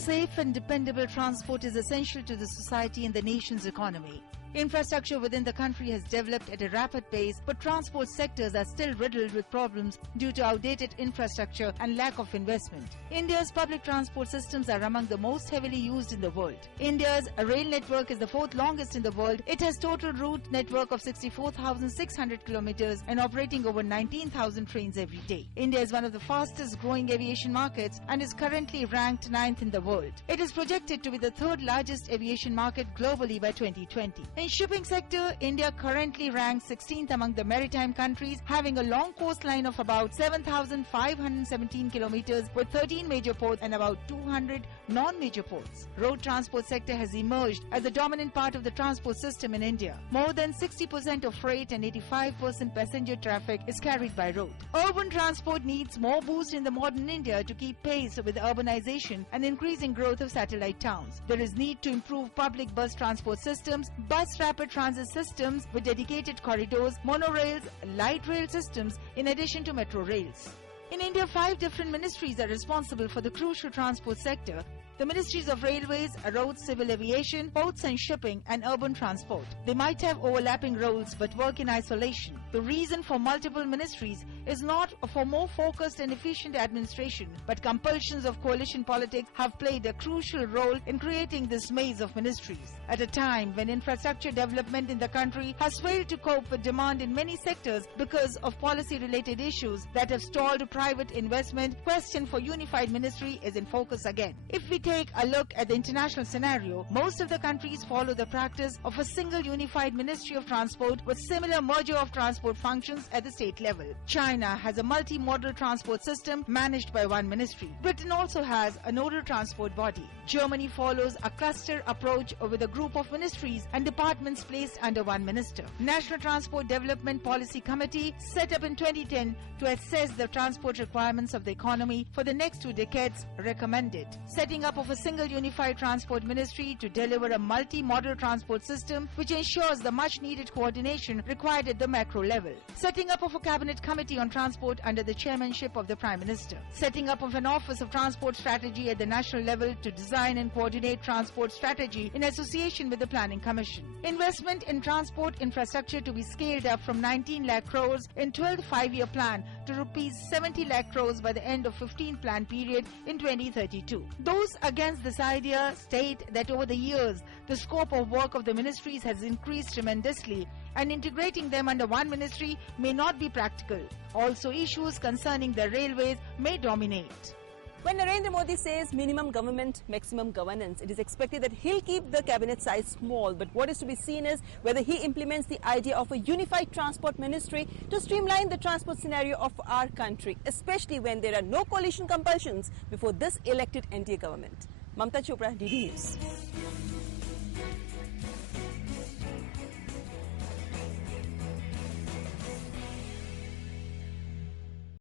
Safe and dependable transport is essential to the society and the nation's economy. Infrastructure within the country has developed at a rapid pace, but transport sectors are still riddled with problems due to outdated infrastructure and lack of investment. India's public transport systems are among the most heavily used in the world. India's rail network is the fourth longest in the world. It has total route network of 64,600 kilometers and operating over 19,000 trains every day. India is one of the fastest growing aviation markets and is currently ranked 9th in the world. It is projected to be the third largest aviation market globally by 2020. In shipping sector, India currently ranks 16th among the maritime countries, having a long coastline of about 7,517 kilometers with 13 major ports and about 200 non-major ports. Road transport sector has emerged as the dominant part of the transport system in India. More than 60% of freight and 85% passenger traffic is carried by road. Urban transport needs more boost in the modern India to keep pace with urbanization and increasing growth of satellite towns. There is need to improve public bus transport systems, bus rapid transit systems with dedicated corridors, monorails, light rail systems in addition to metro rails. In India, 5 different ministries are responsible for the crucial transport sector. The ministries of railways, roads, civil aviation, ports and shipping, and urban transport. They might have overlapping roles but work in isolation. The reason for multiple ministries is not for more focused and efficient administration, but compulsions of coalition politics have played a crucial role in creating this maze of ministries. At a time when infrastructure development in the country has failed to cope with demand in many sectors because of policy-related issues that have stalled private investment, question for unified ministry is in focus again. If we take a look at the international scenario, most of the countries follow the practice of a single unified Ministry of Transport with similar merger of transport functions at the state level. China has a multi-modal transport system managed by one ministry. Britain also has a nodal transport body. Germany follows a cluster approach with a group of ministries and departments placed under one minister. National Transport Development Policy Committee, set up in 2010 to assess the transport requirements of the economy for the next 2 decades, recommended setting up of a single unified transport ministry to deliver a multi-modal transport system which ensures the much-needed coordination required at the macro level. Setting up of a cabinet committee on transport under the chairmanship of the Prime Minister. Setting up of an office of transport strategy at the national level to design and coordinate transport strategy in association with the Planning Commission. Investment in transport infrastructure to be scaled up from 19 lakh crores in 12th 5-year plan to rupees 70 lakh crores by the end of 15th plan period in 2032. Those against this idea state that over the years, the scope of work of the ministries has increased tremendously and integrating them under one ministry may not be practical. Also, issues concerning the railways may dominate. When Narendra Modi says minimum government, maximum governance, it is expected that he'll keep the cabinet size small. But what is to be seen is whether he implements the idea of a unified transport ministry to streamline the transport scenario of our country, especially when there are no coalition compulsions before this elected NDA government. Mamta Chopra, DD News.